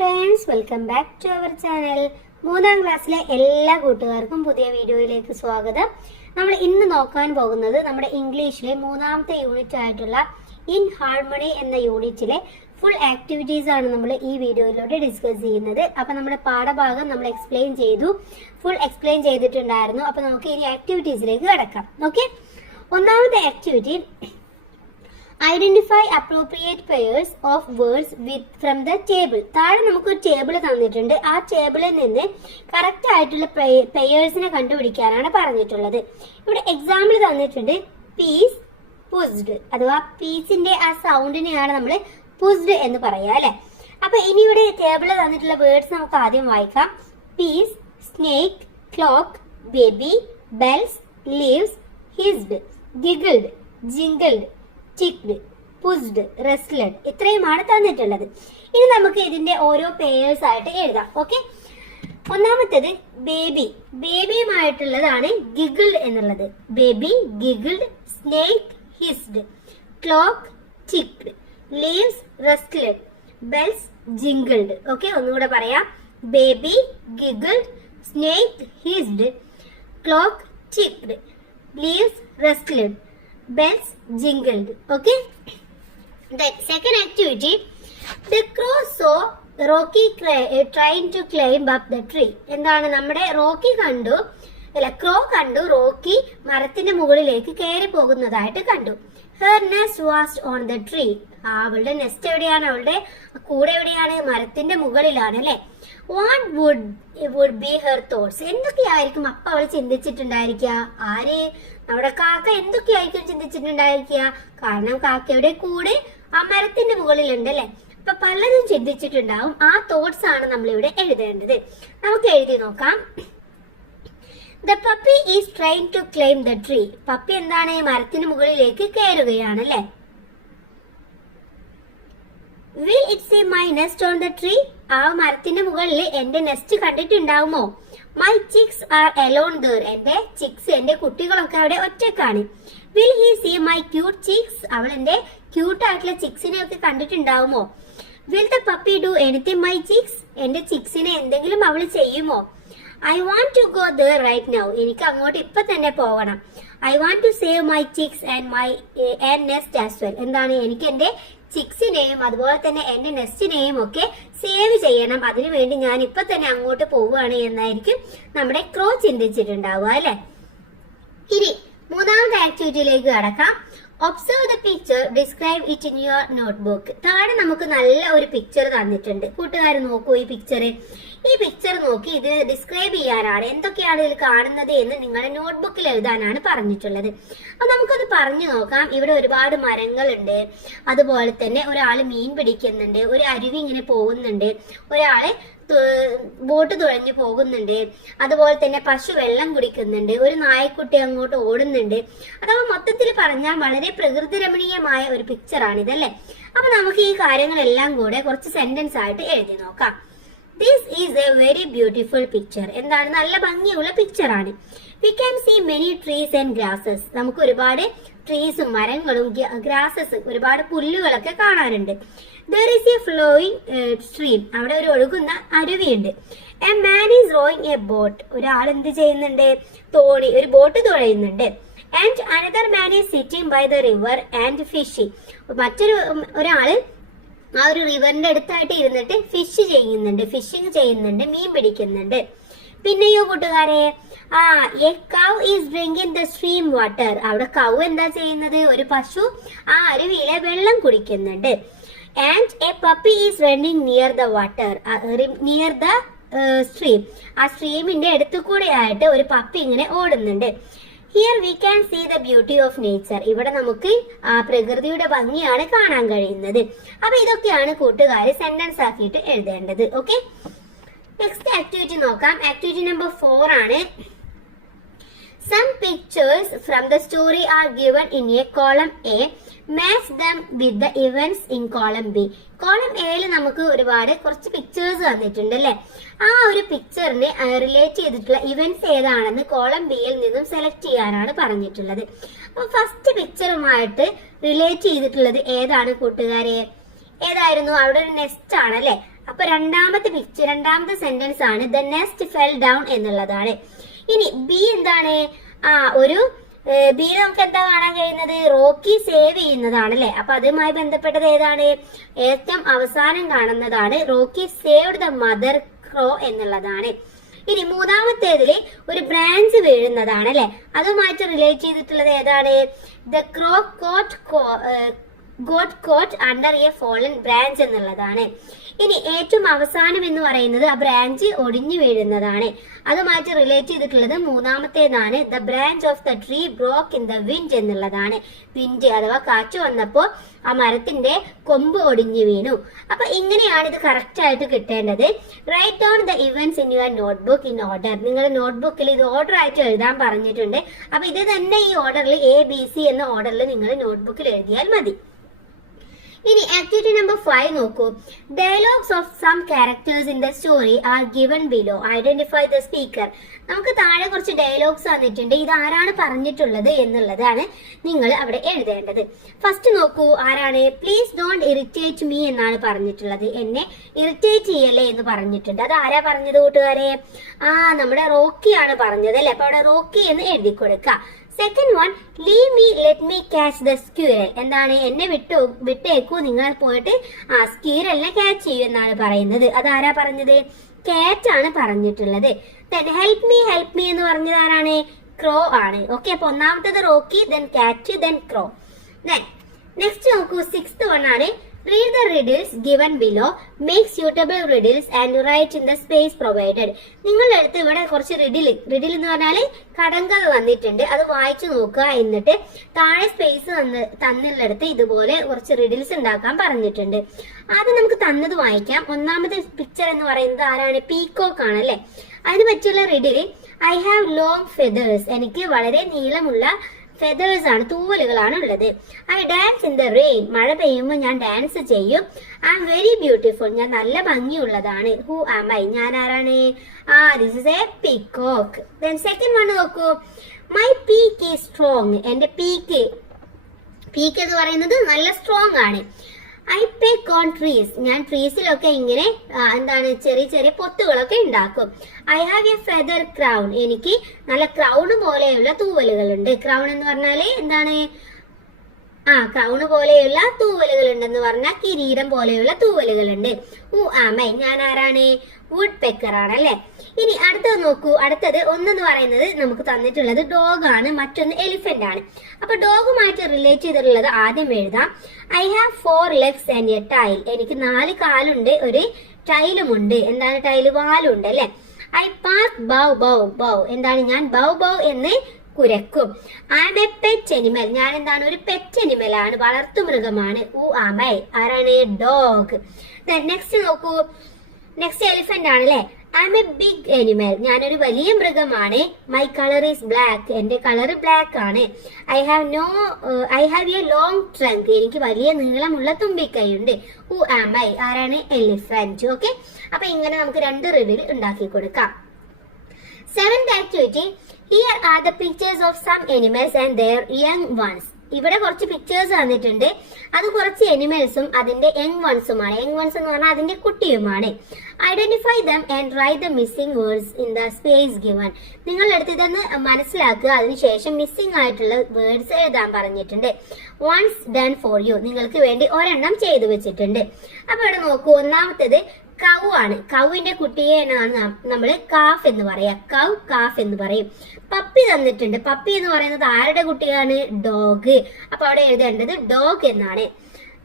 Friends, welcome back to our channel. മൂന്നാം ക്ലാസ്സിലെ എല്ലാ കൂട്ടുകാർക്കും പുതിയ വീഡിയോയിലേക്ക് സ്വാഗതം. നമ്മൾ ഇന്ന് നോക്കാൻ പോകുന്നത് നമ്മുടെ ഇംഗ്ലീഷിലെ മൂന്നാമത്തെ യൂണിറ്റ് ആയിട്ടുള്ള ഇൻ ഹാർമണി എന്ന യൂണിറ്റിലെ ഫുൾ ആക്ടിവിറ്റീസ് ആണ് നമ്മൾ ഈ വീഡിയോയിലൂടെ ഡിസ്കസ് ചെയ്യുന്നത്. അപ്പൊ നമ്മുടെ പാഠഭാഗം നമ്മൾ ഫുൾ എക്സ്പ്ലെയിൻ ചെയ്തിട്ടുണ്ടായിരുന്നു. അപ്പൊ നമുക്ക് ഇനി ആക്ടിവിറ്റീസിലേക്ക് കടക്കാം. ഓക്കെ, ഒന്നാമത്തെ activity identify appropriate pairs of words from the table. താഴെ നമുക്കൊരു ടേബിൾ തന്നിട്ടുണ്ട്. ആ ടേബിളിൽ നിന്ന് കറക്റ്റ് ആയിട്ടുള്ള പെയേഴ്സിനെ കണ്ടുപിടിക്കാനാണ് പറഞ്ഞിട്ടുള്ളത്. ഇവിടെ എക്സാമ്പിൾ തന്നിട്ടുണ്ട് പീസ്, പുസ്ഡ്. അഥവാ പീസിന്റെ ആ സൗണ്ടിനെയാണ് നമ്മൾ പുസ്ഡ് എന്ന് പറയാ അല്ലെ. അപ്പൊ ഇനി ഇവിടെ ടേബിളിൽ തന്നിട്ടുള്ള വേർഡ്സ് നമുക്ക് ആദ്യം വായിക്കാം. Bees, snake, clock, baby, bells, leaves, hissed, giggled, jingled, ticked, buzzed, rustled. ഇത്രയുമാണ് തന്നിട്ടുള്ളത്. ഇനി നമുക്ക് ഇതിന്റെ ഓരോ പേയേഴ്സ് ആയിട്ട് എഴുതാം. ഓക്കെ, ഒന്നാമത്തേത് ബേബി. ബേബിയുമായിട്ടുള്ളതാണ് ഗിഗിൾഡ് എന്നുള്ളത്. Baby, giggled, snake, hissed, clock, ticked, leaves, rustled, bells, jingled. Okay, ഒന്നുകൂടെ പറയാം. Baby, giggled, snake, hissed, clock, ticked, leaves, rustled, bells, jingled. Okay, the second activity, the crow saw Rocky trying to climb up the tree. എന്താണ്, നമ്മുടെ ക്രോ കണ്ടു Rocky മരത്തിന്റെ മുകളിലേക്ക് കയറി പോകുന്നതായിട്ട് കണ്ടു. her nest was on the tree. അവളുടെ nest എവിടെയാണ്? അവളുടെ കൂടെ എവിടെയാണ്? മരത്തിന്റെ മുകളിലാണ് അല്ലെ. what would be her thoughts? എന്തൊക്കെയായിരിക്കും അപ്പൊ അവൾ ചിന്തിച്ചിട്ടുണ്ടായിരിക്കുക? ആര്? നമ്മുടെ കാക്ക എന്തൊക്കെയായിരിക്കും ചിന്തിച്ചിട്ടുണ്ടായിരിക്കുക? കാരണം കാക്കയുടെ കൂടെ ആ മരത്തിന്റെ മുകളിലുണ്ട് അല്ലെ. അപ്പൊ പലരും ചിന്തിച്ചിട്ടുണ്ടാവും. ആ തോട്ട്സ് ആണ് നമ്മൾ ഇവിടെ എഴുതേണ്ടത്. നമുക്ക് എഴുതി നോക്കാം. The puppy is trying to climb the tree. Puppy എന്താണ്? മരത്തിന് മുകളിലേക്ക് കയറുകയാണ് അല്ലെ. Will it see my nest on the tree? ആ മരത്തിന്റെ മുകളിൽ എന്റെ നെസ്റ്റ് കണ്ടിട്ടുണ്ടാവുമോ? My chicks are alone there. എന്റെ ചിക്സ്, എന്റെ കുട്ടികളൊക്കെ അവിടെ ഒറ്റക്കാണ്. Will he see my cute chicks? അവൾ എന്റെ ക്യൂട്ട് ആയിട്ടുള്ള ചിക്സിനെ ഒക്കെ കണ്ടിട്ടുണ്ടാവുമോ? Will the puppy do anything my chicks? എന്റെ ചിക്സിനെ എന്തെങ്കിലും അവൾ ചെയ്യുമോ? I want to go there right now. എനിക്ക് അങ്ങോട്ട് ഇപ്പൊ തന്നെ പോകണം. I want to save my chicks and nest as well. എന്താണ്, എനിക്ക് എന്റെ ചിക്സിനെയും അതുപോലെ തന്നെ എന്റെ നെസ്റ്റിനെയും ഒക്കെ സേവ് ചെയ്യണം. അതിനുവേണ്ടി ഞാൻ ഇപ്പൊ തന്നെ അങ്ങോട്ട് പോവുകയാണ് എന്നായിരിക്കും നമ്മുടെ ക്രോ ചിന്തിച്ചിട്ടുണ്ടാവുക അല്ലെ. ഇനി മൂന്നാമത്തെ ആക്ടിവിറ്റിയിലേക്ക് കടക്കാം. Observe the picture, describe it in your notebook. താഴെ നമുക്ക് നല്ല ഒരു പിക്ചർ തന്നിട്ടുണ്ട്. കൂട്ടുകാർ നോക്കൂ ഈ പിക്ചർ. ഈ പിക്ചർ നോക്കി ഇത് ഡിസ്ക്രൈബ് ചെയ്യാനാണ്, എന്തൊക്കെയാണ് ഇതിൽ കാണുന്നത് എന്ന് നിങ്ങളുടെ നോട്ട്ബുക്കിൽ എഴുതാനാണ് പറഞ്ഞിട്ടുള്ളത്. അപ്പൊ നമുക്കത് പറഞ്ഞു നോക്കാം. ഇവിടെ ഒരുപാട് മരങ്ങളുണ്ട്. അതുപോലെ തന്നെ ഒരാള് മീൻ പിടിക്കുന്നുണ്ട്. ഒരു അരുവി ഇങ്ങനെ പോകുന്നുണ്ട്. ഒരാള് ബോട്ട് തുഴഞ്ഞു പോകുന്നുണ്ട്. അതുപോലെ തന്നെ പശു വെള്ളം കുടിക്കുന്നുണ്ട്. ഒരു നായക്കുട്ടി അങ്ങോട്ട് ഓടുന്നുണ്ട്. അഥവാ മൊത്തത്തിൽ പറഞ്ഞാൽ വളരെ പ്രകൃതി രമണീയമായ ഒരു പിക്ചറാണ് ഇതല്ലേ. അപ്പൊ നമുക്ക് ഈ കാര്യങ്ങളെല്ലാം കൂടെ കുറച്ച് സെന്റൻസ് ആയിട്ട് എഴുതി നോക്കാം. This is a very beautiful picture. എന്താണ്, നല്ല ഭംഗിയുള്ള പിക്ചറാണ്. We can see many trees and grasses. നമുക്ക് ഒരുപാട് ട്രീസും മരങ്ങളും ഗ്രാസസ്, ഒരുപാട് പുല്ലുകളൊക്കെ കാണാനുണ്ട്. There is a flowing stream. അവിടെ ഒരു ഒഴുകുന്ന അരുവിയുണ്ട്. A man is rowing a boat. ഒരാൾ എന്ത് ചെയ്യുന്നുണ്ട്? ഒരു boat തുഴയുന്നുണ്ട്. And another man is sitting by the river and fishing. ഒരാള് ആ ഒരു റിവറിന്റെ അടുത്തായിട്ട് ഇരുന്നിട്ട് ഫിഷിംഗ് ചെയ്യുന്നുണ്ട്, മീൻ പിടിക്കുന്നുണ്ട്. പിന്നെയോ കൂട്ടുകാരെ, A cow is drinking the stream water. അവിടെ കൗ എന്താ ചെയ്യുന്നത്? ഒരു പശു ആ അരുവിയിലെ വെള്ളം കുടിക്കുന്നുണ്ട്. And a puppy is running near the water, near the stream. ആ സ്ട്രീമിന്റെ അടുത്തു കൂടെ ആയിട്ട് ഒരു പപ്പി ഇങ്ങനെ ഓടുന്നുണ്ട്. Here we can see the beauty of nature. ഇവിടെ നമുക്ക് ആ പ്രകൃതിയുടെ ഭംഗിയാണ് കാണാൻ കഴിയുന്നത്. അപ്പൊ ഇതൊക്കെയാണ് കൂട്ടുകാര് സെന്റൻസ് ആക്കിയിട്ട് എഴുതേണ്ടത്. ഓക്കെ, നെക്സ്റ്റ് ആക്ടിവിറ്റി നോക്കാം. ആക്ടിവിറ്റി നമ്പർ 4 ആണ്. Some pictures from the story are given in a column A. Match them with the events in column B. Column എയിൽ നമുക്ക് കുറച്ച് പിക്ചേഴ്സ് തന്നിട്ടുണ്ട് അല്ലെ. ആ ഒരു പിക്ചറിനെ റിലേറ്റ് ചെയ്തിട്ടുള്ള ഇവന്റ്സ് ഏതാണെന്ന് കോളം ബിയിൽ നിന്നും സെലക്ട് ചെയ്യാനാണ് പറഞ്ഞിട്ടുള്ളത്. അപ്പൊ ഫസ്റ്റ് പിക്ചറുമായിട്ട് റിലേറ്റ് ചെയ്തിട്ടുള്ളത് ഏതാണ് കൂട്ടുകാരെ? ഏതായിരുന്നു? അവിടെ ഒരു നെസ്റ്റ് ആണ് അല്ലെ. അപ്പൊ രണ്ടാമത്തെ സെന്റൻസ് ആണ് ദ നെസ്റ്റ് ഫെൽ ഡൗൺ എന്നുള്ളതാണ്. ഇനി ബി എന്താണ്? ബി നമുക്ക് എന്താ കാണാൻ കഴിയുന്നത്? റോക്കി സേവ് ചെയ്യുന്നതാണ് അല്ലെ. അപ്പൊ അതുമായി ബന്ധപ്പെട്ടത് ഏതാണ്? ഏറ്റവും അവസാനം കാണുന്നതാണ് റോക്കി സേവ്ഡ് ദ മദർ ക്രോ എന്നുള്ളതാണ്. ഇനി മൂന്നാമത്തേതില് ഒരു ബ്രാഞ്ച് വീഴുന്നതാണ് അല്ലെ. അതുമായിട്ട് റിലേറ്റ് ചെയ്തിട്ടുള്ളത് ഏതാണ്? The crow got caught under a fallen branch എന്നുള്ളതാണ്. ഇനി ഏറ്റവും അവസാനം എന്ന് പറയുന്നത് ആ ബ്രാഞ്ച് ഒടിഞ്ഞു വീഴുന്നതാണ്. അതുമായിട്ട് റിലേറ്റ് ചെയ്തിട്ടുള്ളത് മൂന്നാമത്തേതാണ് the branch of the tree broke in the wind എന്നുള്ളതാണ്. വിൻഡ് അഥവാ കാറ്റ് വന്നപ്പോ ആ മരത്തിന്റെ കൊമ്പ് ഒടിഞ്ഞു വീണു. അപ്പൊ ഇങ്ങനെയാണ് ഇത് കറക്റ്റ് ആയിട്ട് കിട്ടേണ്ടത്. Write down the events in your notebook in order. നിങ്ങളുടെ നോട്ട്ബുക്കിൽ ഇത് ഓർഡർ ആയിട്ട് എഴുതാൻ പറഞ്ഞിട്ടുണ്ട്. അപ്പൊ ഇത് തന്നെ ഈ ഓർഡറിൽ ABC എന്ന ഓർഡറിൽ നിങ്ങൾ നോട്ട്ബുക്കിൽ എഴുതിയാൽ മതി. ഇനി ആക്ടിവിറ്റി നമ്പർ 5 നോക്കൂ. Dialogues of some characters in the story are given below. Identify the speaker. നമുക്ക് താഴെ കുറച്ച് ഡയലോഗ്സ് തന്നിട്ടുണ്ട്. ഇത് ആരാണ് പറഞ്ഞിട്ടുള്ളത് എന്നുള്ളതാണ് നിങ്ങൾ അവിടെ എഴുതേണ്ടത്. ഫസ്റ്റ് നോക്കൂ, ആരാണ്? പ്ലീസ് ഡോണ്ട് ഇറിറ്റേറ്റ് മീ എന്നാണ് പറഞ്ഞിട്ടുള്ളത്. എന്നെ ഇറിറ്റേറ്റ് ചെയ്യല്ലേ എന്ന് പറഞ്ഞിട്ടുണ്ട്. അത് ആരാ പറഞ്ഞത് കൂട്ടുകാരെ? നമ്മുടെ റോക്കിയാണ് പറഞ്ഞത് അല്ലെ. അപ്പൊ അവിടെ റോക്കി എന്ന് എഴുതി കൊടുക്കാം. Second one, leave me let me catch the squirrel. എന്താണ്? എന്നെ വിട്ടേക്കൂ, നിങ്ങൾ പോയിട്ട് സ്ക്യൂരലിനെ ക്യാച്ച് ചെയ്യൂ എന്നാണ് പറയുന്നത്. അതാരാ പറഞ്ഞത്? കാറ്റ് ആണ് പറഞ്ഞിട്ടുള്ളത്. ഹെൽപ്പ് മീ എന്ന് പറഞ്ഞത് ആരാണ്? ക്രോ ആണ്. ഓക്കെ, അപ്പൊ ഒന്നാമത്തേത് റോക്കി, ദെൻ കാറ്റ്, ദെൻ ക്രോ. നെക്സ്റ്റ് നോക്കൂ, 6th വൺ ആണ്. Read the riddles given below. Make suitable riddles and write in the space provided. നിങ്ങളുടെ അടുത്ത് ഇവിടെ കുറച്ച് റിഡിൽ എന്ന് പറഞ്ഞാല് കടങ്കഥ വന്നിട്ടുണ്ട്. അത് വായിച്ചു നോക്കുക. എന്നിട്ട് താഴെ സ്പേസ് തന്നിടത്ത് ഇതുപോലെ കുറച്ച് റിഡിൽസ് ഉണ്ടാക്കാൻ പറഞ്ഞിട്ടുണ്ട്. ആദ്യം നമുക്ക് തന്നത് വായിക്കാം. ഒന്നാമത്തെ പിക്ചർ എന്ന് പറയുന്നത് ആരാണ്? പീകോക്ക് ആണ് അല്ലെ. അതിന് പറ്റിയുള്ള riddle, I have long feathers. എനിക്ക് വളരെ നീളമുള്ള ഫെദേഴ്സ് ആണ്, തൂവലുകളാണ് ഉള്ളത്. I dance in the rain. മഴ പെയ്യുമ്പോൾ ഞാൻ ഡാൻസ് ചെയ്യും. I am very beautiful. ഞാൻ നല്ല ഭംഗിയുള്ളതാണ്. Who am I? ഞാൻ ആരാണ്? This is a peacock. Then second one നോക്കൂ. My beak is strong. എന്റെ പീക്ക് എന്ന് പറയുന്നത് നല്ല സ്ട്രോങ് ആണ്. I peck on trees. ഞാൻ ട്രീസിലൊക്കെ ഇങ്ങനെ ചെറിയ ചെറിയ പൊത്തുകളൊക്കെ ഉണ്ടാക്കും. I have A feather crown. എനിക്ക് നല്ല ക്രൗൺ പോലെയുള്ള തൂവലുകളുണ്ട്. ക്രൗൺ എന്ന് പറഞ്ഞാല് എന്താണ്? ക്രൗൺ പോലെയുള്ള തൂവലുകൾ ഉണ്ടെന്ന് പറഞ്ഞാൽ കിരീടം പോലെയുള്ള തൂവലുകളുണ്ട്. ഞാൻ ആരാണ്? വുഡ് പെക്കർ ആണ് അല്ലെ. ഇനി അടുത്തത് നോക്കൂ. അടുത്തത് ഒന്നെന്ന് പറയുന്നത് നമുക്ക് തന്നിട്ടുള്ളത് ഡോഗ് ആണ്, മറ്റൊന്ന് എലിഫന്റ് ആണ്. അപ്പൊ ഡോഗുമായിട്ട് റിലേറ്റ് ചെയ്തിട്ടുള്ളത് ആദ്യം എഴുതാം. I have 4 legs and a tail. എനിക്ക് 4 കാലുണ്ട്, ഒരു ടൈലുമുണ്ട്. എന്താണ് ടൈല്? വാലുണ്ട് അല്ലെ. I bark bow. എന്താണ്? ഞാൻ ബൗ എന്ന് കുരക്കും. I am a pet animal. ഞാൻ എന്താണ്? ഒരു പെറ്റ് അനിമൽ ആണ്, വളർത്തു മൃഗമാണ്. ആരാണ്? ഡോഗ്. നെക്സ്റ്റ് നോക്കൂ. നെക്സ്റ്റ് എലിഫന്റ് ആണ് അല്ലെ. I am a big animal. ഞാനൊരു വലിയ മൃഗമാണ്. My colour is black. എന്റെ കളർ ബ്ലാക്ക് ആണ്. I have a long trunk. എനിക്ക് വലിയ നീളമുള്ള തുമ്പിക്കൈയുണ്ട്. ആരാണ്? എലിഫന്റ്. ഓക്കെ, അപ്പൊ ഇങ്ങനെ നമുക്ക് 2 റിഡിൽ ഉണ്ടാക്കി കൊടുക്കാം. 7th activity. Here are the pictures of some animals and their young ones. ഇവിടെ കുറച്ച് പിക്ചേഴ്സ് തന്നിട്ടുണ്ട്. അത് കുറച്ച് എനിമൽസും അതിന്റെ യങ് വൺസുമാണ്. യങ് വൺസ് എന്ന് പറഞ്ഞാൽ അതിന്റെ കുട്ടിയുമാണ്. Identify them and write the missing words in the space given. നിങ്ങളുടെ അടുത്ത് ഇതൊന്ന് മനസ്സിലാക്കുക. അതിനുശേഷം മിസ്സിംഗ് ആയിട്ടുള്ള വേർഡ്സ് എഴുതാൻ പറഞ്ഞിട്ടുണ്ട്. Once done for you. നിങ്ങൾക്ക് വേണ്ടി ഒരെണ്ണം ചെയ്തു വെച്ചിട്ടുണ്ട്. അപ്പൊ ഇവിടെ നോക്കൂ. ഒന്നാമത്തേത് കൗ ആണ്. കൗവിന്റെ കുട്ടിയെ നമ്മൾ കാഫ് എന്ന് പറയാം. കാഫ് എന്ന് പറയും. പപ്പി തന്നിട്ടുണ്ട്. പപ്പി എന്ന് പറയുന്നത് ആരുടെ കുട്ടിയാണ്? ഡോഗ്. അപ്പൊ അവിടെ എഴുതേണ്ടത് ഡോഗ് എന്നാണ്.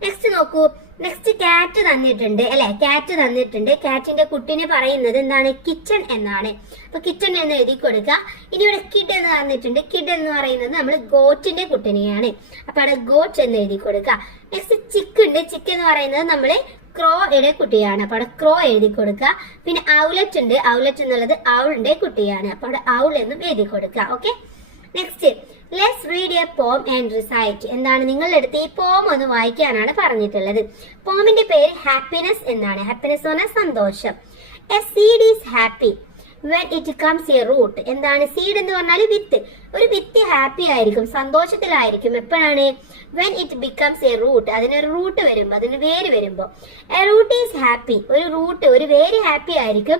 നെക്സ്റ്റ് നോക്കൂ. നെക്സ്റ്റ് കാറ്റ് തന്നിട്ടുണ്ട് അല്ലെ. കാറ്റ് തന്നിട്ടുണ്ട്. കാറ്റിന്റെ കുട്ടിനെ പറയുന്നത് എന്താണ്? കിച്ചൺ എന്നാണ്. അപ്പൊ കിച്ചൺ എന്ന് എഴുതി കൊടുക്കുക. ഇനി ഇവിടെ കിഡ് എന്ന് തന്നിട്ടുണ്ട്. കിഡ് എന്ന് പറയുന്നത് നമ്മൾ ഗോറ്റിന്റെ കുട്ടിനെയാണ്. അപ്പൊ അവിടെ ഗോട്ട് എന്ന് എഴുതി കൊടുക്കുക. നെക്സ്റ്റ് ചിക്ക് ഉണ്ട്. ചിക്ക് എന്ന് പറയുന്നത് നമ്മള് ക്രോയുടെ കുട്ടിയാണ്. അപ്പൊ അവിടെ ക്രോ എഴുതി കൊടുക്കുക. പിന്നെ ഔലറ്റ് ഉണ്ട്. ഔലറ്റ് എന്നുള്ളത് ഔളിന്റെ കുട്ടിയാണ്. അപ്പൊ അവിടെ ഔൾ എന്നും എഴുതി കൊടുക്കുക. Okay, next let's read A poem and recite. എന്താണ്? നിങ്ങളുടെ അടുത്ത് ഈ പോം ഒന്ന് വായിക്കാനാണ് പറഞ്ഞിട്ടുള്ളത്. പോമിന്റെ പേര് ഹാപ്പിനെസ് എന്നാണ്. ഹാപ്പിനെസ് എന്ന് പറഞ്ഞാൽ സന്തോഷം. A seed is happy. when it comes a root. എന്താണ് സീഡ് എന്ന് പറഞ്ഞാൽ വിത്ത്. ഒരു വിത്ത് ഹാപ്പി ആയിരിക്കും, സന്തോഷത്തിലായിരിക്കും എപ്പോഴാണ്? when it becomes a root. അതിനൊരു റൂട്ട് വരുമ്പോ, അതിന് വേര് വരുമ്പോ. a root is happy. ഒരു റൂട്ട്, ഒരു വേര് ഹാപ്പി ആയിരിക്കും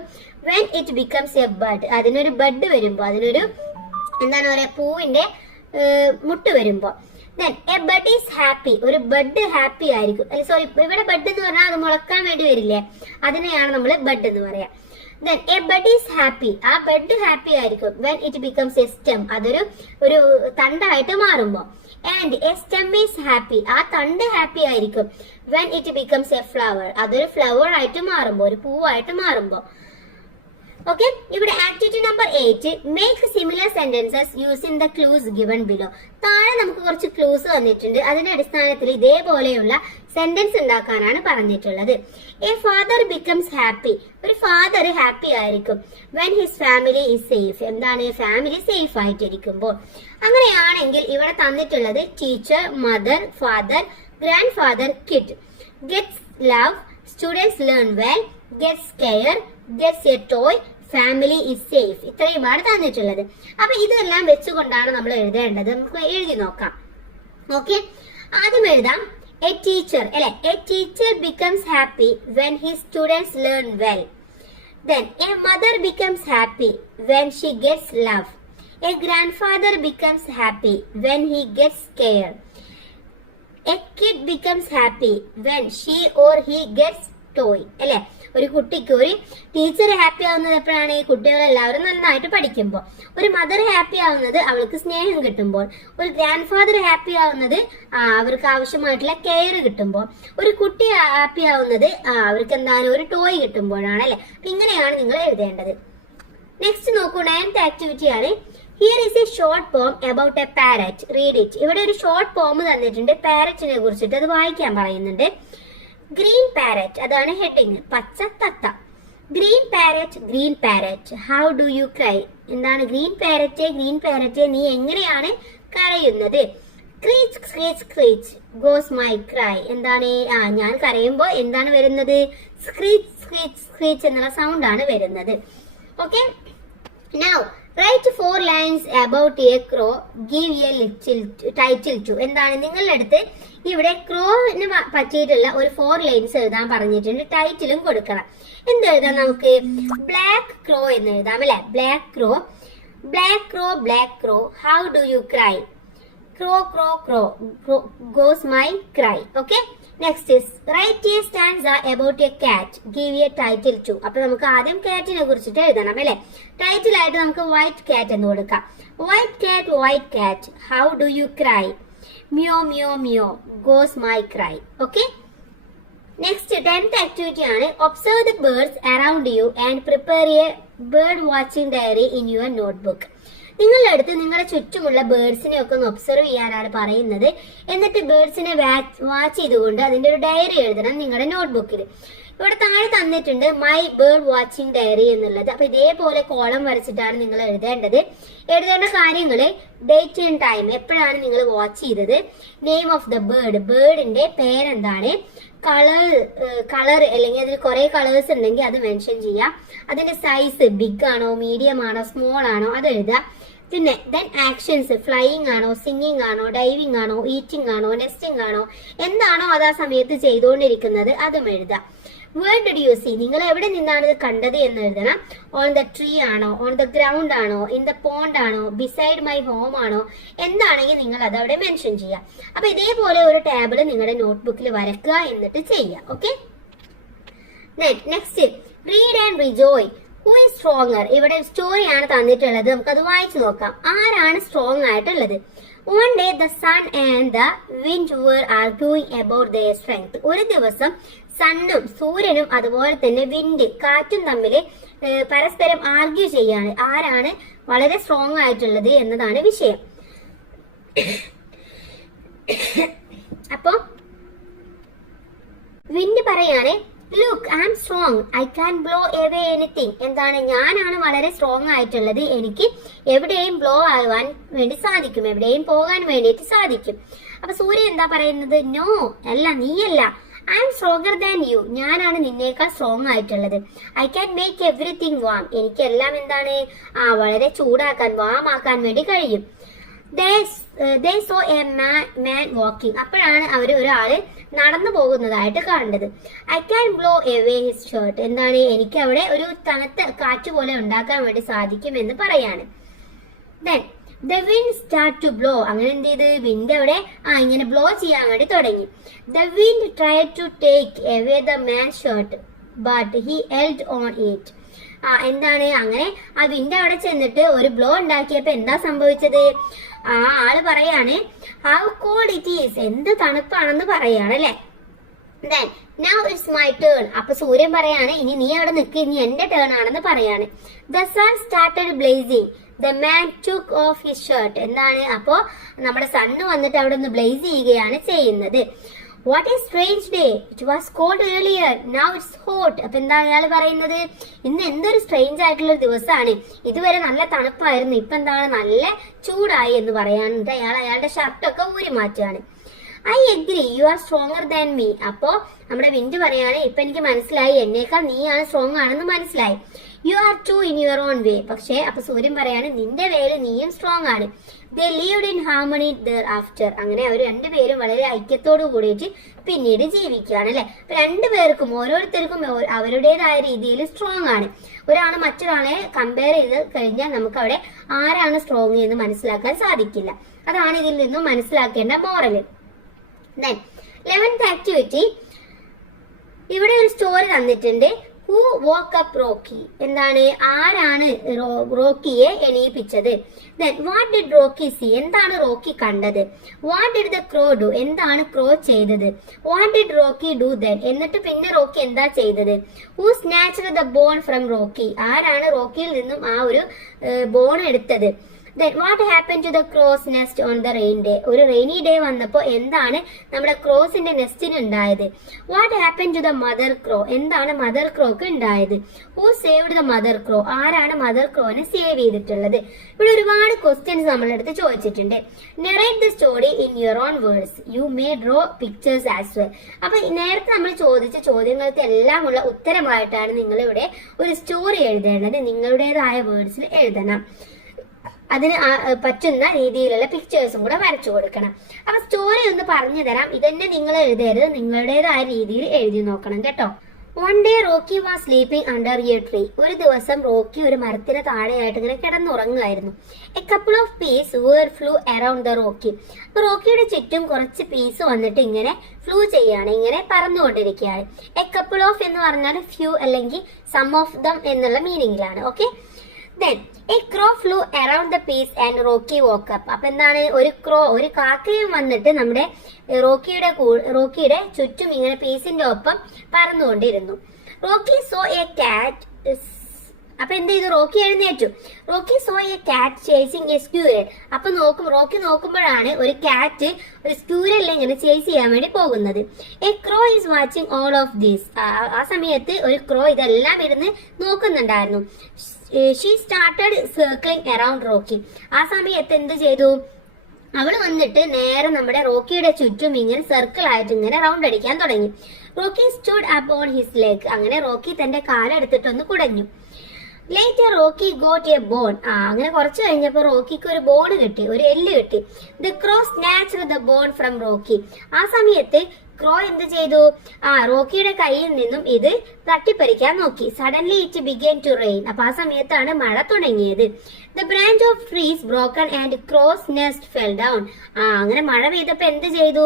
when it becomes a bud. അതിനൊരു ബഡ് വരുമ്പോ, അതിനൊരു എന്താണ് പറയാ, പൂവിന്റെ മുട്ട് വരുമ്പോ. then a bud is happy. ഒരു ബഡ് ഹാപ്പി ആയിരിക്കും. സോറി, ഇവിടെ ബഡ് എന്ന് പറഞ്ഞാൽ അത് മുളക്കാൻ വേണ്ടി വരില്ലേ, അതിനെയാണ് നമ്മൾ ബഡ് എന്ന് പറയാ. then a bud is happy. ആ ബഡ് ഹാപ്പി ആയിരിക്കും when it becomes a stem. അതൊരു തണ്ടായിട്ട് മാറുമ്പോ. and a stem is happy. ആ തണ്ട് ഹാപ്പി ആയിരിക്കും when it becomes a flower. അതൊരു ഫ്ലവർ ആയിട്ട് മാറുമ്പോ, ഒരു പൂവായിട്ട് മാറുമ്പോ. ഓക്കെ, ഇവിടെ activity number 8, make similar sentences using the clues given below. താഴെ നമുക്ക് കുറച്ച് ക്ലൂസ് തന്നിട്ടുണ്ട്, അതിന്റെ അടിസ്ഥാനത്തിൽ ഇതേപോലെയുള്ള സെന്റൻസ് ഉണ്ടാക്കാനാണ് പറഞ്ഞിട്ടുള്ളത്. A father becomes happy. ഒരു ഫാദർ ഹാപ്പി ആയിരിക്കും when his family is safe. എന്താണ്? ഫാമിലി സേഫ് ആയിട്ടിരിക്കുമ്പോൾ. അങ്ങനെയാണെങ്കിൽ ഇവിടെ തന്നിട്ടുള്ളത് teacher, mother, father, grandfather, kid. Gets love, students learn well, gets care, gets a toy, family is safe. ഇത്രയുമാണ് തന്നിട്ടുള്ളത്. അപ്പൊ ഇതെല്ലാം വെച്ചുകൊണ്ടാണ് നമ്മൾ എഴുതേണ്ടത്. നമുക്ക് എഴുതി നോക്കാം. ഓക്കെ, ആദ്യം എഴുതാം എ ടീച്ചർ അല്ലെ. A teacher becomes happy when his students learn well. Then A mother becomes happy when she gets love. A grand father becomes happy when he gets care. A kid becomes happy when she or he gets toy അല്ലെ. ഒരു കുട്ടിക്ക്, ഒരു teacher happy ആവുന്നത് എപ്പോഴാണ്? ഈ കുട്ടികളെല്ലാവരും നന്നായിട്ട് പഠിക്കുമ്പോൾ. ഒരു മദർ ഹാപ്പി ആവുന്നത് അവൾക്ക് സ്നേഹം കിട്ടുമ്പോൾ. ഒരു ഗ്രാൻഡ് ഫാദർ ഹാപ്പി ആവുന്നത് അവർക്ക് ആവശ്യമായിട്ടുള്ള കെയർ കിട്ടുമ്പോൾ. ഒരു കുട്ടി ഹാപ്പി ആവുന്നത് അവർക്ക് എന്താണ്, ഒരു ടോയ് കിട്ടുമ്പോഴാണ് അല്ലെ. ഇങ്ങനെയാണ് നിങ്ങൾ എഴുതേണ്ടത്. നെക്സ്റ്റ് നോക്കൂ, 9th ആക്ടിവിറ്റി ആണ്. ഹിയർ ഈസ് എ ഷോർട്ട് പോം about A parrot. Read it. ഇവിടെ ഒരു ഷോർട്ട് പോം തന്നിട്ടുണ്ട് പാരറ്റിനെ കുറിച്ചിട്ട്, അത് വായിക്കാൻ പറയുന്നുണ്ട്. ഗ്രീൻ പാരറ്റ്, അതാണ് ഹെഡിങ്. പച്ച തത്ത. Green parrot, green parrot, how do you cry. എന്താണ്? ഗ്രീൻ പാരറ്റ് നീ എങ്ങനെയാണ് കരയുന്നത്? Screech screech screech goes my cry. എന്താണ്? ഞാൻ കരയുമ്പോ എന്താണ് വരുന്നത്? സ്ക്രീച്ച് സ്ക്രീച്ച് സ്ക്രീച്ച് എന്നുള്ള സൗണ്ട് ആണ് വരുന്നത്. Okay, now write 4 lines about a crow, give a little title to. എന്താണ്? നിങ്ങളുടെ അടുത്ത് ഇവിടെ ക്രോവിന് പറ്റിയിട്ടുള്ള ഒരു 4 lines എഴുതാൻ പറഞ്ഞിട്ടുണ്ട്. ടൈറ്റിലും കൊടുക്കണം. എന്തെഴുതാം നമുക്ക്? ബ്ലാക്ക് ക്രോ എന്ന് എഴുതാം അല്ലെ. Black crow, black crow, black crow, how do you cry. Crow crow crow goes my cry. Okay, next is write a stanza about a cat, give a title too. അപ്പൊ നമുക്ക് ആദ്യം കാറ്റിനെ കുറിച്ചിട്ട് എഴുതണം അല്ലെ. ടൈറ്റിൽ ആയിട്ട് നമുക്ക് വൈറ്റ് കാറ്റ് എന്ന് കൊടുക്കാം. White cat, how do you cry. Meow meow meow goes my cry. Okay, next 10th activity ആണ്. Observe the birds around you and prepare a bird watching diary in your notebook. നിങ്ങളുടെ അടുത്ത് നിങ്ങളുടെ ചുറ്റുമുള്ള ബേർഡ്സിനെ ഒക്കെ ഒന്ന് ഒബ്സർവ് ചെയ്യാനാണ് പറയുന്നത്. എന്നിട്ട് ബേർഡ്സിനെ വാച്ച് ചെയ്തുകൊണ്ട് അതിന്റെ ഒരു ഡയറി എഴുതണം നിങ്ങളുടെ നോട്ട്ബുക്കിൽ. ഇവിടെ താഴെ തന്നിട്ടുണ്ട് മൈ ബേർഡ് വാച്ചിങ് ഡയറി എന്നുള്ളത്. അപ്പൊ ഇതേപോലെ കോളം വരച്ചിട്ടാണ് നിങ്ങൾ എഴുതേണ്ടത്. എഴുതേണ്ട കാര്യങ്ങള് ഡേറ്റ് ആൻഡ് ടൈം, എപ്പോഴാണ് നിങ്ങൾ വാച്ച് ചെയ്തത്, നെയിം ഓഫ് ദ ബേർഡ്, ബേർഡിന്റെ പേരെന്താണ്, കളർ അല്ലെങ്കിൽ അതിൽ കുറെ കളേഴ്സ് ഉണ്ടെങ്കിൽ അത് മെൻഷൻ ചെയ്യാം. അതിന്റെ സൈസ് ബിഗ് ആണോ, മീഡിയം ആണോ, സ്മോൾ ആണോ അത് എഴുതുക. പിന്നെ ദെൻ ആക്ഷൻസ്, ഫ്ലൈയിങ് ആണോ, സിംഗിങ് ആണോ, ഡൈവിംഗ് ആണോ, ഈറ്റിംഗ് ആണോ, നെസ്റ്റിംഗ് ആണോ, എന്താണോ അത് ആ സമയത്ത് ചെയ്തുകൊണ്ടിരിക്കുന്നത് അതും എഴുതാം. വേർ ഡിഡ് യു സീ, നിങ്ങൾ എവിടെ നിന്നാണ് ഇത് കണ്ടത് എന്ന് എഴുതണം. ഓൺ ദ ട്രീ ആണോ, ഓൺ ദ ഗ്രൗണ്ട് ആണോ, ഇൻ ദ പോണ്ട് ആണോ, ബിസൈഡ് മൈ ഹോം ആണോ, എന്താണെങ്കിൽ നിങ്ങൾ അത് അവിടെ മെൻഷൻ ചെയ്യാം. അപ്പൊ ഇതേപോലെ ഒരു ടേബിൾ നിങ്ങളുടെ നോട്ട്ബുക്കിൽ വരക്കുക, എന്നിട്ട് ചെയ്യാം. Okay, next read and Rijoy. Who is stronger. ഇവിടെ സ്റ്റോറിയാണ് തന്നിട്ടുള്ളത്, നമുക്കത് വായിച്ചു നോക്കാം. ആരാണ് സ്ട്രോങ് ആയിട്ടുള്ളത്? One day the sun and the wind were arguing about their strength. ഒരു ദിവസം സണ്ണും സൂര്യനും അതുപോലെ തന്നെ വിൻഡ് കാറ്റും തമ്മിൽ പരസ്പരം ആർഗ്യൂ ചെയ്യാണ്. ആരാണ് വളരെ സ്ട്രോങ് ആയിട്ടുള്ളത് എന്നതാണ് വിഷയം. അപ്പൊ വിൻഡ് പറയാണ്, look I am strong, I can blow away anything. എന്താണ്? ഞാനാണ് വളരെ സ്ട്രോങ് ആയിട്ടുള്ളത്, എനിക്ക് എവിടെയും ബ്ലോ ആവാൻ വേണ്ടി സാധിക്കും, എവിടെയും പോകാൻ വേണ്ടിയിട്ട് സാധിക്കും. അപ്പൊ സൂര്യൻ എന്താ പറയുന്നത്? നോ, അല്ല, നീയല്ല, I M stronger than you, ഞാനാണ് നിന്നേക്കാൾ സ്ട്രോങ് ആയിട്ടുള്ളത്. I can make everything warm, എനിക്കെല്ലാം എന്താണ് വളരെ ചൂടാക്കാൻ വാമാക്കാൻ വേണ്ടി കഴിയും. They saw a man walking, അപ്പോഴാണ് അവർ ഒരാള് നടന്നു പോകുന്നതായിട്ട് കണ്ടത്. I can blow away his shirt, എന്താണ് എനിക്ക് അവിടെ ഒരു തണുത്ത കാറ്റ് പോലെ ഉണ്ടാക്കാൻ വേണ്ടി സാധിക്കും എന്ന് പറയാണ്. Then the wind start to blow, അങ്ങനെ എന്ത് ചെയ്ത് വിൻഡ് അവിടെ ഇങ്ങനെ ബ്ലോ ചെയ്യാൻ വേണ്ടി തുടങ്ങി. The wind tried to take away the man's shirt but he held on it. എന്താണ് അങ്ങനെ ആ വിൻഡ് അവിടെ ചെന്നിട്ട് ഒരു ബ്ലോ ഉണ്ടാക്കിയപ്പോ എന്താ സംഭവിച്ചത്? ആ ആള് പറയാണ് ഹൗ കോൾഡ് ഇറ്റ് ഈസ്, എന്ത് തണുപ്പാണെന്ന് പറയാണ് അല്ലെ. Then now it's my turn, അപ്പൊ സൂര്യൻ പറയാണ് ഇനി നീ അവിടെ നിൽക്ക്, ഇനി എന്റെ ടേൺ ആണെന്ന് പറയാണ്. The sun started blazing, the man took off his shirt, എന്താണ് അപ്പോ നമ്മുടെ സണ്ണ് വന്നിട്ട് അവിടെ ഒന്ന് ബ്ലേസ് ചെയ്യുകയാണ് ചെയ്യുന്നത്. What a strange day, it was cold earlier, now it's hot. അപ്പൊ എന്താ അയാൾ പറയുന്നത്? ഇന്ന് എന്തൊരു സ്ട്രേഞ്ച് ആയിട്ടുള്ള ഒരു ദിവസമാണ്, ഇതുവരെ നല്ല തണുപ്പായിരുന്നു, ഇപ്പൊ എന്താണ് നല്ല ചൂടായി എന്ന് പറയാനുണ്ട്. അയാളുടെ ഷർട്ടൊക്കെ ഊരി മാറ്റുകയാണ്. I agree, you are stronger than me. അപ്പോ നമ്മുടെ വിൻഡ് പറയാണ് ഇപ്പൊ എനിക്ക് മനസ്സിലായി, എന്നേക്കാൾ നീയാണ് സ്ട്രോങ് ആണെന്ന് മനസ്സിലായി. You are too in your own way. പക്ഷേ അപ്പൊ സൂര്യൻ പറയാണ് നിന്റെ വേല് നീയും സ്ട്രോങ് ആണ്. ദേ lived in harmony thereafter. അങ്ങനെ അവർ രണ്ടുപേരും വളരെ ഐക്യത്തോടു കൂടിയിട്ട് പിന്നീട് ജീവിക്കുകയാണ് അല്ലെ. രണ്ടുപേർക്കും ഓരോരുത്തർക്കും അവരുടേതായ രീതിയിൽ സ്ട്രോങ് ആണ്. ഒരാള് മറ്റൊരാളെ കമ്പയർ ചെയ്ത് കഴിഞ്ഞാൽ നമുക്ക് അവിടെ ആരാണ് സ്ട്രോങ് എന്ന് മനസ്സിലാക്കാൻ സാധിക്കില്ല. അതാണ് ഇതിൽ നിന്നും മനസ്സിലാക്കേണ്ട മോറൽ. Then 11th activity, ഇവിടെ ഒരു സ്റ്റോറി തന്നിട്ടുണ്ട്. ഹു വോക്ക് അപ്പ് റോക്കി, എന്താണ് ആരാണ് റോക്കിയെ എണീപ്പിച്ചത്? Then what did Rocky see, എന്താണ് റോക്കി കണ്ടത്? What did the crow do, എന്താണ് ക്രോ ചെയ്തത്? What did Rocky do then, എന്നിട്ട് പിന്നെ റോക്കി എന്താ ചെയ്തത്? Who snatched the bone from Rocky, ആരാണ് റോക്കിയിൽ നിന്നും ആ ഒരു ബോൺ എടുത്തത്? Then what happened to the crow's nest on the rain day, ഒരു റെയിനി ഡേ വന്നപ്പോ എന്താണ് നമ്മുടെ ക്രോസിന്റെ നെസ്റ്റിന് ഉണ്ടായത്? What happened to the mother crow, എന്താണ് മദർ ക്രോക്ക് ഉണ്ടായത്? Who saved the mother crow, ആരാണ് മദർ ക്രോനെ സേവ് ചെയ്തിട്ടുള്ളത്? ഇവിടെ ഒരുപാട് ക്വസ്റ്റ്യൻസ് നമ്മളെടുത്ത് ചോദിച്ചിട്ടുണ്ട്. Narrate the story in your own words, you may draw pictures as well. അപ്പൊ നേരത്തെ നമ്മൾ ചോദിച്ച ചോദ്യങ്ങൾക്ക് എല്ലാം ഉള്ള ഉത്തരമായിട്ടാണ് നിങ്ങൾ ഇവിടെ ഒരു സ്റ്റോറി എഴുതേണ്ടത്. നിങ്ങളുടേതായ വേർഡ്സിൽ എഴുതണം. അതിന് പറ്റുന്ന രീതിയിലുള്ള പിക്ചേഴ്സും കൂടെ വരച്ചു കൊടുക്കണം. അപ്പൊ സ്റ്റോറി ഒന്ന് പറഞ്ഞു തരാം, ഇതന്നെ നിങ്ങൾ എഴുതരുത്, നിങ്ങളുടേതായ രീതിയിൽ എഴുതി നോക്കണം കേട്ടോ. One day Rocky was sleeping under a tree. ഒരു ദിവസം റോക്കി ഒരു മരത്തിന് താഴെയായിട്ട് ഇങ്ങനെ കിടന്നുറങ്ങുമായിരുന്നു. A couple of peas flew around the Rocky. അപ്പൊ റോക്കിയുടെ ചുറ്റും കുറച്ച് പീസ് വന്നിട്ട് ഇങ്ങനെ ഫ്ലൂ ചെയ്യാണ്, ഇങ്ങനെ പറന്നുകൊണ്ടിരിക്കുകയാണ്. A couple of എന്ന് പറഞ്ഞാൽ ഫ്യൂ അല്ലെങ്കിൽ some of them എന്നുള്ള മീനിങ്ങിലാണ്. Okay. Then a crow flew around the peas and Rocky woke up. അപ്പൊ എന്താണ് ഒരു കാക്കയും വന്നിട്ട് നമ്മുടെ റോക്കിയുടെ ചുറ്റും ഇങ്ങനെ പീസിന്റെ ഒപ്പം പറന്നുകൊണ്ടിരുന്നു. റോക്കി സോ എ കാറ്റ്, അപ്പൊ എന്ത് ചെയ്തു? റോക്കി എഴുന്നേറ്റു. റോക്കി സോ എ കാറ്റ് ചേസിങ് എ സ്ക്യൂരൽ. അപ്പൊ റോക്കി നോക്കുമ്പോഴാണ് ഒരു കാറ്റ് ഒരു സ്ക്യൂരലിനെ ഇങ്ങനെ ചേസ് ചെയ്യാൻ വേണ്ടി പോകുന്നത്. A crow is watching all of these. ആ സമയത്ത് ഒരു ക്രോ ഇതെല്ലാം ഇരുന്ന് നോക്കുന്നുണ്ടായിരുന്നു. She started circling around Rocky. ആ സമയത്ത് എന്ത് ചെയ്തു? അവള് വന്നിട്ട് നേരെ നമ്മുടെ റോക്കിയുടെ ചുറ്റും ഇങ്ങനെ സർക്കിൾ ആയിട്ട് ഇങ്ങനെ റൗണ്ട് അടിക്കാൻ തുടങ്ങി. Rocky stood up on his leg. അങ്ങനെ റോക്കി തന്റെ കാലെടുത്തിട്ടൊന്ന് കുടഞ്ഞു. Later Rocky got a bone. അങ്ങനെ കുറച്ച് കഴിഞ്ഞപ്പോ റോക്കിക്ക് ഒരു ബോൺ കിട്ടി, ഒരു എല്ല് കിട്ടി. The crow snatched the bone from Rocky. ആ സമയത്ത് ക്രോ എന്ത് ചെയ്തു? റോക്കിയുടെ കയ്യിൽ നിന്നും ഇത് തട്ടിപ്പറിക്കാൻ നോക്കി. Suddenly it began to rain. അപ്പൊ ആ സമയത്താണ് മഴ തുടങ്ങിയത്. The branch of trees broken and crow's nest fell down. അങ്ങനെ മഴ പെയ്തപ്പോ എന്ത് ചെയ്തു?